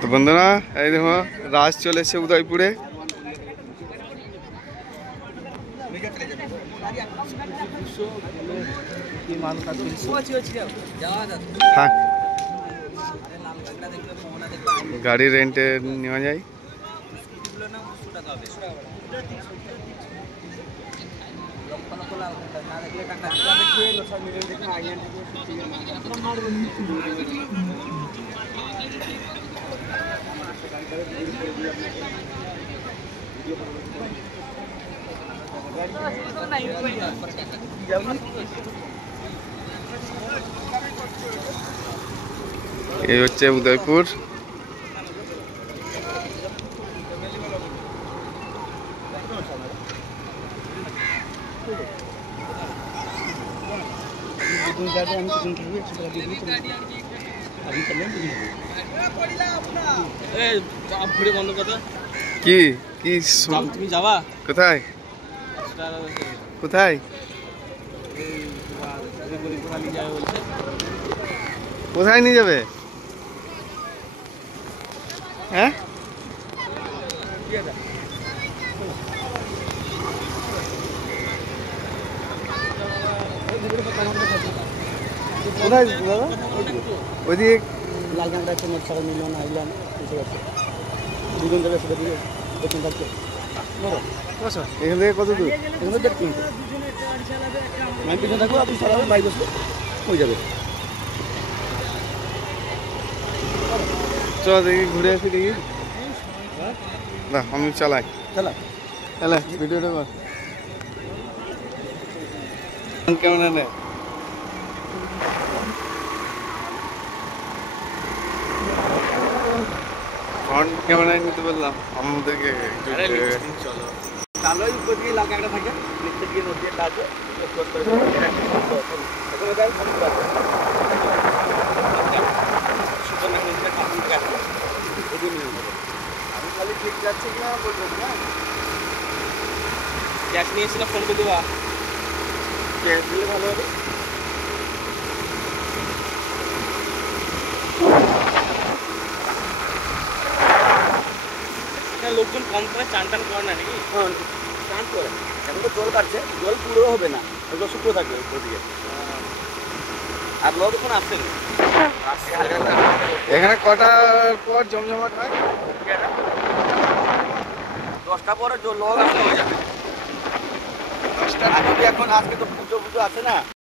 তো বন্ধুরা এই দেখো রাজ চলেছে উদয়পুরে। গাড়ি রেন্টে নেওয়া যায়। এই হচ্ছে উদয়পুর। কি কি তুমি যাবা কোথায় কোথায় কোথায় নিয়ে যাবে? হ্যাঁ কোথায় দাদা? ওইদিকে লালকানটা একটা মোটরসাইকেল নিল না, এলাম বুঝতে পারছি দুজন যাবে সেটা দিয়ে দেখুন থাকছে এখান থেকে কত দূর? এখান থেকে 1.5 কিলোমিটার। আমি পিছনে থাকবো, আপনি চালাবেন, বাইক বসবো, হয়ে যাবে। চল দেখি ঘুরে আসি দেখি না, আমি চালাই চালা ভিডিওটা কর। কেমন আনে ফ্রন্ট ক্যামেরায় নিতে বললাম আমাদেরকে চলো চালো উপর দিয়ে লাগাটা থাকে, নিচে দিয়ে নদী একটা আছে আমি খালি ঠিক যাচ্ছে কিনা বলবো না। ক্যাশ নিয়েছিলাম, ফোন করে দেওয়া, ক্যাশ দিলে ভালো হবে। লোকজন কম করে চান টান করে না নাকি? হ্যাঁ চান করে, এখন তো জল কাটছে, জল পুরো হবে না, জল শুকনো থাকবে উপর দিকে। আর লোক এখন আসছে না এখানে। কটার পর জমজমাট হয়? 10টা পরে লোক আসতে হয়ে যাবে। 10টা যদি এখন আজকে তো পুজো আছে না।